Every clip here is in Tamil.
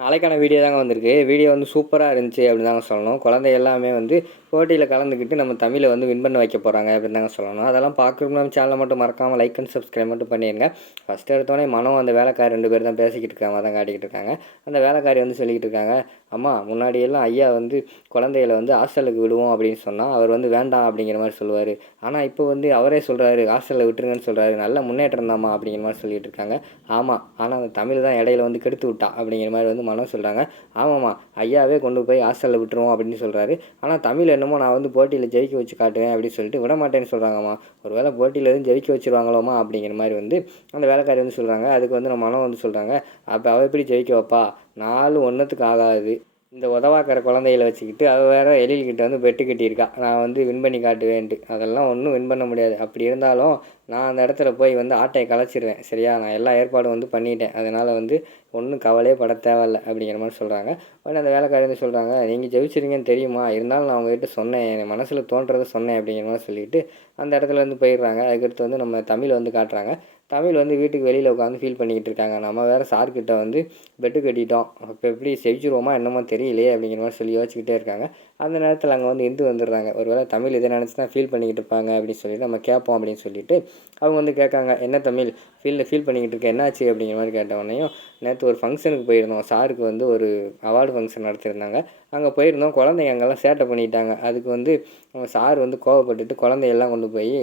நாளைக்கான வீடியோ தாங்க வந்திருக்கு. வீடியோ வந்து சூப்பரா இருந்துச்சு அப்படின்னு தாங்க சொல்லணும். குழந்தை எல்லாமே வந்து போட்டியில கலந்துக்கிட்டு நம்ம தமிழ வந்து வின் பண்ண வைக்க போறாங்க அப்படின்னு தாங்க சொல்லணும். அதெல்லாம் பார்க்கணும்னா நம்ம சேனலை மட்டும் மறக்காம லைக் அண்ட் சப்ஸ்கிரைப் மட்டும் பண்ணிருங்க. ஃபர்ஸ்ட் எடுத்தோடனே மனோ அந்த வேலைக்காரி 2 பேர் தான் பேசிக்கிட்டு இருக்காங்க. அதான் காட்டிக்கிட்டு இருக்காங்க. அந்த வேலைக்காரி வந்து சொல்லிக்கிட்டு இருக்காங்க, அம்மா முன்னாடியெல்லாம் ஐயா வந்து குழந்தைகள வந்து ஹாஸ்டலுக்கு விடுவோம் அப்படின்னு சொன்னா, அவர் வந்து வேண்டாம் அப்படிங்கிற மாரி சொல்லுவாரு. ஆனா இப்போ வந்து அவரே சொல்றாரு, ஹாஸ்டல்ல விட்டுருங்கன்னு சொல்றாரு. நல்ல முன்னேற்றம் தாம்மா அப்படிங்கிற மாரி சொல்லிட்டு இருக்காங்க. ஆமா, ஆனா அந்த தமிழ் தான் இடையில வந்து கெடுத்து விட்டா அப்படிங்கிற மாரி வந்து மனோ சொல்கிறாங்க. ஆமாம்மா, ஐயாவே கொண்டு போய் ஹாஸ்டலில் விட்டுருவோம் அப்படின்னு சொல்கிறாரு. ஆனால் தமிழ் என்னமோ நான் வந்து போட்டியில் ஜெயிக்க வச்சு காட்டுவேன் அப்படின்னு சொல்லிட்டு விட மாட்டேன்னு சொல்கிறாங்கம்மா. ஒரு வேளை போட்டியில் எதுவும் ஜெயிக்க வச்சுருவாங்களோமா அப்படிங்கிற மாதிரி வந்து அந்த வேலைக்காரி வந்து சொல்கிறாங்க. அதுக்கு வந்து நம்ம மனம் வந்து சொல்கிறாங்க, அப்போ அவள் எப்படி ஜெயிக்க வைப்பா, நாலும் ஒன்றுத்துக்கு ஆகாது. இந்த உதவாக்கிற குழந்தைகளை வச்சுக்கிட்டு அவள் வேற எழில்கிட்ட வந்து பெட்டு கட்டியிருக்கா, நான் வந்து வின் பண்ணி காட்டுவேன்ட்டு. அதெல்லாம் ஒன்றும் வின் பண்ண முடியாது. அப்படி இருந்தாலும் நான் அந்த இடத்துல போய் வந்து ஆட்டையை கலைச்சிருவேன். சரியா, நான் எல்லா ஏற்பாடும் வந்து பண்ணிட்டேன். அதனால் வந்து ஒன்றும் கவலையே பட தேவையில்ல அப்படிங்கிற மாதிரி சொல்கிறாங்க. உடனே அந்த வேலைக்காரி வந்து சொல்கிறாங்க, நீங்கள் ஜெயிச்சிருங்கன்னு தெரியுமா, இருந்தாலும் நான் உங்ககிட்ட சொன்னேன், என் மனசில் தோன்றதை சொன்னேன் அப்படிங்கிற மாதிரி சொல்லிட்டு அந்த இடத்துல வந்து போயிடுறாங்க. அதுக்கடுத்து வந்து நம்ம தமிழ் வந்து காட்டுறாங்க. தமிழ் வந்து வீட்டுக்கு வெளியில் உட்காந்து ஃபீல் பண்ணிக்கிட்டு இருக்காங்க. நம்ம வேறு சார்கிட்ட வந்து பெட்டு கட்டிட்டோம், அப்போ எப்படி செஞ்சுருவோமா என்னமோ தெரியலையே அப்படிங்கிற மாதிரி சொல்லி யோசிச்சுக்கிட்டே இருக்காங்க. அந்த நேரத்தில் அங்கே வந்து இந்து வந்துடுறாங்க. ஒரு வேளை தமிழ் இதை நினச்சி தான் ஃபீல் பண்ணிக்கிட்டு இருப்பாங்க அப்படின்னு சொல்லிட்டு நம்ம கேட்போம் அப்படின்னு சொல்லிட்டு அவங்க வந்து கேட்காங்க, என்ன தமிழ் ஃபீல் பண்ணிக்கிட்டு இருக்க, என்னாச்சு அப்படிங்கிற மாதிரி கேட்டவொடனேயும், நேற்று ஒரு ஃபங்க்ஷனுக்கு போயிருந்தோம், சாருக்கு வந்து ஒரு அவார்டு ஃபங்க்ஷன் நடத்தியிருந்தாங்க, அங்கே போயிருந்தோம், குழந்தைங்க அங்கெல்லாம் சேட்டை பண்ணிட்டாங்க. அதுக்கு வந்து அவங்க சார் வந்து கோவப்பட்டுட்டு குழந்தையெல்லாம் கொண்டு போய்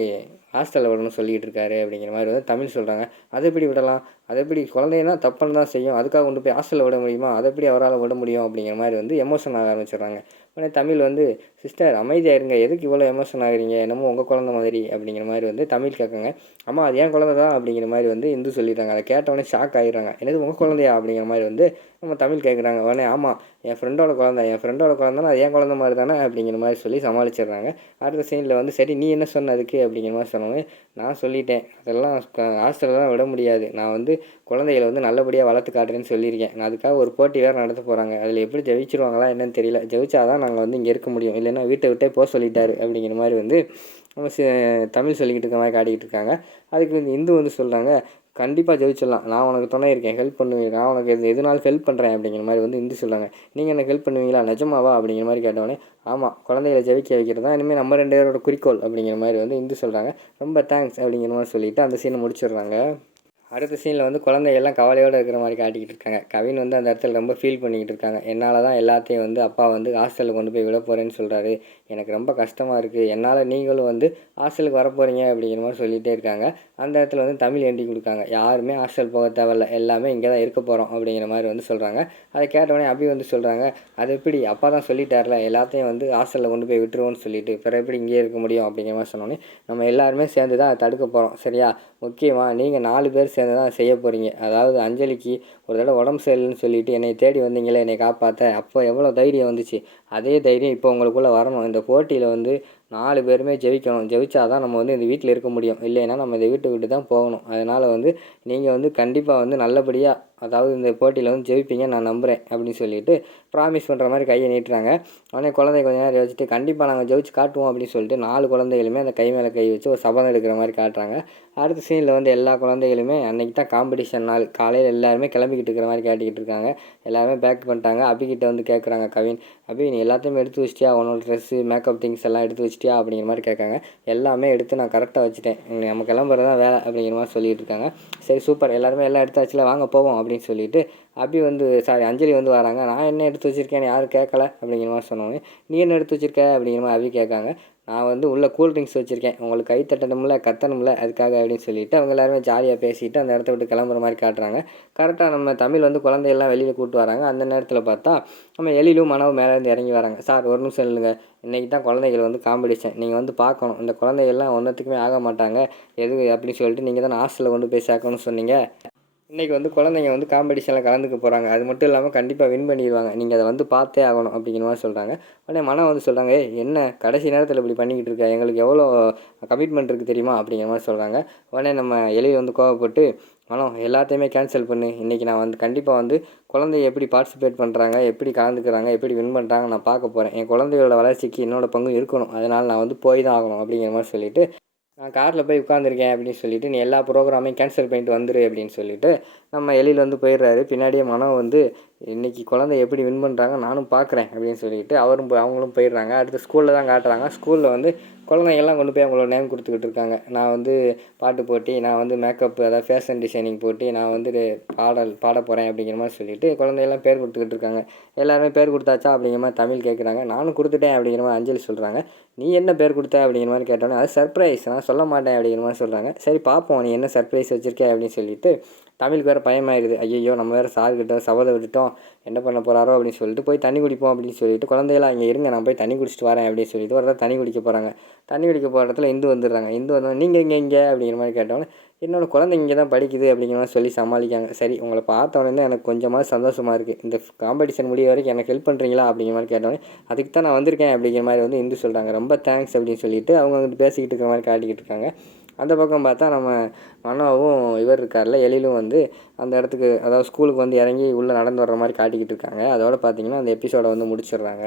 ஹாஸ்டலில் விடணும்னு சொல்லிக்கிட்டு இருக்காரு அப்படிங்கிற மாதிரி வந்து தமிழ் சொல்கிறாங்க. அதை எப்படி விடலாம், அதை எப்படி, குழந்தைன்னா தப்புன்னு தான் செய்யும், அதுக்காக கொண்டு போய் ஹாஸ்டலில் விட முடியுமா, அதை எப்படி அவரால் விட முடியும் அப்படிங்கிற மாதிரி வந்து எமோஷன் ஆக ஆரம்பிச்சிடுறாங்க. உடனே தமிழ் வந்து, சிஸ்டர் அமைதியாக இருங்க, எதுக்கு இவ்வளோ எமோஷன் ஆகுறீங்க, என்னமோ உங்கள் குழந்தை மாதிரி அப்படிங்கிற மாதிரி வந்து தமிழ் கேட்குங்க. அம்மா அது ஏன் குழந்தை தான் அப்படிங்கிற மாதிரி வந்து இந்து சொல்லிடுறாங்க. அதை கேட்டவொடனே ஷாக் ஆகிடுறாங்க. என்னது உங்கள் குழந்தையா அப்படிங்கிற மாதிரி வந்து நம்ம தமிழ் கேட்குறாங்க. உடனே ஆமாம், என் ஃப்ரெண்டோட குழந்தைன்னா அது என் குழந்தை மாதிரி தானே அப்படிங்கிற மாதிரி சொல்லி சமாளிச்சிடுறாங்க. அடுத்த சீனில் வந்து, சரி நீ என்ன சொன்ன அதுக்கு அப்படிங்கிற மாதிரி சொன்னோன்னே, நான் சொல்லிட்டேன், அதெல்லாம் ஹாஸ்டலில் தான் விட முடியாது, நான் வந்து குழந்தைகளை வந்து நல்லபடியாக வளர்த்து காட்டுறேன்னு சொல்லியிருக்கேன். நான் அதுக்காக ஒரு போட்டி வேறு நடத்த போகிறாங்க, அதில் எப்படி ஜெயிச்சிருவாங்களா என்னன்னு தெரியல, ஜெயிச்சாதான் நாங்கள் வந்து இங்கே இருக்க முடியும், இல்லைன்னா வீட்டை விட்டே போக சொல்லிட்டாரு அப்படிங்கிற மாதிரி வந்து நம்ம தமிழ் சொல்லிக்கிட்டு இருக்க மாதிரி காட்டிக்கிட்டு இருக்காங்க. அதுக்கு வந்து இந்து வந்து சொல்கிறாங்க, கண்டிப்பாக ஜெயிச்சிடலாம், நான் உனக்கு துணை இருக்கேன், ஹெல்ப் பண்ணுவேன், நான் உனக்கு எதுனாலும் ஹெல்ப் பண்ணுறேன் அப்படிங்கிற மாதிரி வந்து இந்து சொல்கிறாங்க. நீங்கள் எனக்கு ஹெல்ப் பண்ணுவீங்களா, நிஜமாவா அப்படிங்கிற மாதிரி கேட்டவொடனே, ஆமாம், குழந்தைகளை ஜெயிக்க வைக்கிறது தான் இனிமேல் நம்ம 2 பேரோட குறிக்கோள் அப்படிங்கிற மாதிரி வந்து இந்து சொல்கிறாங்க. ரொம்ப தேங்க்ஸ் அப்படிங்கிற மாதிரி சொல்லிவிட்டு அந்த சீனை முடிச்சிடுறாங்க. அடுத்த சீனில் வந்து குழந்தைகள்லாம் கவலையோடு இருக்கிற மாதிரி காட்டிக்கிட்டு இருக்காங்க. கவின் வந்து அந்த இடத்துல ரொம்ப ஃபீல் பண்ணிக்கிட்டு இருக்காங்க. என்னால் தான் எல்லாத்தையும் வந்து அப்பா வந்து ஹாஸ்டலில் கொண்டு போய் விட போகிறேன்னு சொல்கிறாரு, எனக்கு ரொம்ப கஷ்டமாக இருக்குது, என்னால் நீங்களும் வந்து ஹாஸ்டலுக்கு வர போகிறீங்க அப்படிங்கிற மாதிரி சொல்லிகிட்டே இருக்காங்க. அந்த இடத்துல வந்து தமிழ் என்ட்ரி கொடுக்காங்க, யாருமே ஹாஸ்டல் போக தேவையில்ல, எல்லாமே இங்கே தான் இருக்க போகிறோம் அப்படிங்கிற மாதிரி வந்து சொல்கிறாங்க. அதை கேட்டவுடனே அபி வந்து சொல்கிறாங்க, அது எப்படி, அப்பா தான் சொல்லிட்டார்ல எல்லாத்தையும் வந்து ஹாஸ்டலில் கொண்டு போய் விட்டுருவோன்னு சொல்லிட்டு, பிறகு எப்படி இங்கேயே இருக்க முடியும் அப்படிங்கிற மாதிரி சொன்னோன்னே, நம்ம எல்லாருமே சேர்ந்து தான் அதை தடுக்க போகிறோம், சரியா, முக்கியமாக நீங்கள் 4 பேர் சேர்ந்து தான் செய்ய போகிறீங்க. அதாவது அஞ்சலிக்கு ஒரு தடவை உடம்பு சரியில்லைன்னு சொல்லிட்டு என்னை தேடி வந்தீங்களே என்னை காப்பாற்ற, அப்போ எவ்வளோ தைரியம் வந்துச்சு, அதே தைரியம் இப்போ உங்களுக்குள்ளே வரணும். இந்த போட்டியில் வந்து 4 பேருமே ஜெயிக்கணும், ஜெயிச்சா தான் நம்ம வந்து இந்த வீட்டில் இருக்க முடியும், இல்லைன்னா நம்ம இந்த வீட்டை விட்டு தான் போகணும். அதனால் வந்து நீங்கள் வந்து கண்டிப்பாக வந்து நல்லபடியாக, அதாவது இந்த போட்டியில் வந்து ஜெயிப்பீங்கன்னு நான் நம்புகிறேன் அப்படின்னு சொல்லிட்டு ப்ராமிஸ் பண்ணுற மாதிரி கையை நீட்டுறாங்க. உடனே குழந்தை கொஞ்ச நேரம் யோசிச்சுட்டு, கண்டிப்பாக நாங்கள் ஜெயிச்சு காட்டுவோம் அப்படின்னு சொல்லிட்டு 4 குழந்தைகளுமே அந்த கை மேலே கை வச்சு ஒரு சபதம் எடுக்கிற மாதிரி காட்டுறாங்க. அடுத்த சீனில் வந்து எல்லா குழந்தைகளுமே அன்றைக்கி தான் காம்படிஷன் நாள், காலையில் எல்லாருமே கிளம்பிக்கிட்டு இருக்கிற மாதிரி காட்டிக்கிட்டு இருக்காங்க. எல்லாருமே பேக் பண்ணிட்டாங்க. அபிகிட்ட வந்து கேட்குறாங்க கவின், அபி நீ எல்லாத்தையுமே எடுத்து வச்சிட்டியா, உன்னோட ட்ரெஸ்ஸு மேக்கப் திங்ஸ் எல்லாம் எடுத்து வச்சிட்டியா அப்படிங்கிற மாதிரி கேட்காங்க. எல்லாமே எடுத்து நான் கரெக்டாக வச்சுட்டேன், நம்ம கிளம்புறது தான் வேலை அப்படிங்கிற மாதிரி சொல்லிகிட்டு இருக்காங்க. சரி சூப்பர், எல்லாருமே எல்லாம் எடுத்தாச்சுல, வாங்க போவோம் அப்படின்னு சொல்லிட்டு அபி வந்து அஞ்சலி வந்து வராங்க. நான் என்ன எடுத்து வச்சுருக்கேன்னு யாரும் கேட்கல அப்படிங்கிற மாதிரி சொன்னோன்னே, நீ என்ன எடுத்து வச்சுருக்க அப்படிங்கிற மாதிரி அபி கேட்காங்க. நான் வந்து உள்ளே கூல் ட்ரிங்க்ஸ் வச்சுருக்கேன், உங்களுக்கு கை தட்டணும்ல கத்தணும்ல அதுக்காக அப்படின்னு சொல்லிவிட்டு அவங்க எல்லாருமே ஜாலியாக பேசிவிட்டு அந்த இடத்த விட்டு கிளம்புற மாதிரி காட்டுறாங்க. கரெக்டாக நம்ம தமிழ் வந்து குழந்தையெல்லாம் வெளியில் கூப்பிட்டு வராங்க. அந்த நேரத்தில் பார்த்தா நம்ம எழிலும் மனவும் மேலேருந்து இறங்கி வராங்க. சார் ஒரு நிமிஷம் இல்லைங்க, இன்றைக்கி தான் குழந்தைகள் வந்து காம்படிஷன், நீங்கள் வந்து பார்க்கணும், இந்த குழந்தைகள்லாம் ஒன்றுத்துக்குமே ஆக மாட்டாங்க, எது அப்படின்னு சொல்லிட்டு நீங்கள் தான் ஹாஸ்டலில் கொண்டு போய் சேர்க்கணும்னு சொன்னீங்க, இன்றைக்கி வந்து குழந்தைங்க வந்து காம்படிஷனில் கலந்துக்க போகிறாங்க, அது மட்டும் இல்லாமல் கண்டிப்பாக வின் பண்ணிடுவாங்க, நீங்கள் அதை வந்து பார்த்தே ஆகணும் அப்படிங்கிற மாதிரி சொல்கிறாங்க. உடனே மனம் வந்து சொல்கிறாங்க, என்ன கடைசி நேரத்தில் இப்படி பண்ணிக்கிட்டு இருக்க, எங்களுக்கு எவ்வளோ கமிட்மெண்ட் இருக்குது தெரியுமா அப்படிங்கிற மாதிரி சொல்கிறாங்க. உடனே நம்ம எழில் வந்து கோவப்பட்டு, மனம் எல்லாத்தையுமே கேன்சல் பண்ணு, இன்றைக்கி நான் வந்து கண்டிப்பாக வந்து குழந்தைய எப்படி பார்ட்டிசிபேட் பண்ணுறாங்க, எப்படி கலந்துக்கிறாங்க, எப்படி வின் பண்ணுறாங்க நான் பார்க்க போகிறேன், என் குழந்தையோட வளர்ச்சிக்கு என்னோடய பங்கு இருக்கணும், அதனால் நான் வந்து போய் தான் ஆகணும் அப்படிங்கிற மாதிரி சொல்லிவிட்டு, நான் காரில் போய் உட்காந்துருக்கேன் அப்படின்னு சொல்லிவிட்டு, நீ எல்லா ப்ரோக்ராமையும் கேன்சல் பண்ணிட்டு வந்துரு அப்படின்னு சொல்லிவிட்டு நம்ம எழில் வந்து போயிடுறாரு. பின்னாடியே மனம் வந்து இன்றைக்கி குழந்தை எப்படி வின் பண்ணுறாங்க நானும் பார்க்குறேன் அப்படின்னு சொல்லிட்டு அவங்களும் போயிடுறாங்க. அடுத்து ஸ்கூலில் தான் காட்டுறாங்க. ஸ்கூலில் வந்து குழந்தைங்கள்லாம் கொண்டு போய் அவங்களோட நேம் கொடுத்துக்கிட்டு இருக்காங்க. நான் வந்து பாட்டு போட்டி, நான் வந்து மேக்கப் அதாவது ஃபேஷன் டிசைனிங் போட்டி, நான் வந்து பாட போகிறேன் அப்படிங்கிற மாதிரி சொல்லிவிட்டு குழந்தையெல்லாம் பேர் கொடுத்துக்கிட்டு இருக்காங்க. எல்லாருமே பேர் கொடுத்தாச்சா அப்படிங்கிற மாதிரி தமிழ் கேட்குறாங்க. நானும் கொடுத்துட்டேன் அப்படிங்கிற மாதிரி அஞ்சலி சொல்கிறாங்க. நீ என்ன பேர் கொடுத்த அப்படிங்கிற மாதிரி கேட்டோன்னே அது சர்ப்ரைஸ், நான் சொல்ல மாட்டேன் அப்படிங்கிற மாதிரி சொல்கிறாங்க. சரி பார்ப்போம் நீ என்ன சர்ப்ரைஸ் வச்சுருக்க அப்படின்னு சொல்லிட்டு தமிழுக்கு வேறு பயமாயிருது. ஐயோ நம்ம வேறு சார்கிட்ட சபதம் விட்டுட்டோம், என்ன பண்ண போகிறாரோ அப்படின்னு சொல்லிட்டு போய் தண்ணி குடிப்போம் அப்படின்னு சொல்லிட்டு குழந்தையெல்லாம் இங்கே இருங்க நான் போய் தண்ணி குடிச்சிட்டு வரேன் அப்படின்னு சொல்லிட்டு ஒரு தண்ணி குடிக்க போகிறாங்க. தண்ணி குடிக்க போகிற இடத்துல இந்து வந்துடுறாங்க. இந்து வந்தோம் நீங்கள் இங்கே அப்படிங்கிற மாதிரி கேட்டோன்னே என்னோட குழந்தை இங்கே தான் படிக்குது அப்படிங்கிற மாதிரி சொல்லி சமாளிக்காங்க. சரி உங்களை பார்த்த உடனே எனக்கு கொஞ்சமாக சந்தோஷமாக இருக்குது, இந்த காம்படிஷன் முடிய வரைக்கும் எனக்கு ஹெல்ப் பண்ணுறீங்களா அப்படிங்கிற மாதிரி கேட்டோன்னே அதுக்கு தான் நான் வந்திருக்கேன் அப்படிங்கிற மாதிரி வந்து இந்து சொல்கிறாங்க. ரொம்ப தேங்க்ஸ் அப்படின்னு சொல்லிட்டு அவங்க வந்துட்டு பேசிக்கிட்டு இருக்கிற மாதிரி காட்டிக்கிட்டு இருக்காங்க. அந்த பக்கம் பார்த்தா நம்ம மனோவும் இவர் இருக்கார்ல எழிலும் வந்து அந்த இடத்துக்கு அதாவது ஸ்கூலுக்கு வந்து இறங்கி உள்ளே நடந்து வர்ற மாதிரி காட்டிக்கிட்டு இருக்காங்க. அதோடு பார்த்திங்கன்னா அந்த எபிசோடை வந்து முடிச்சிடுறாங்க.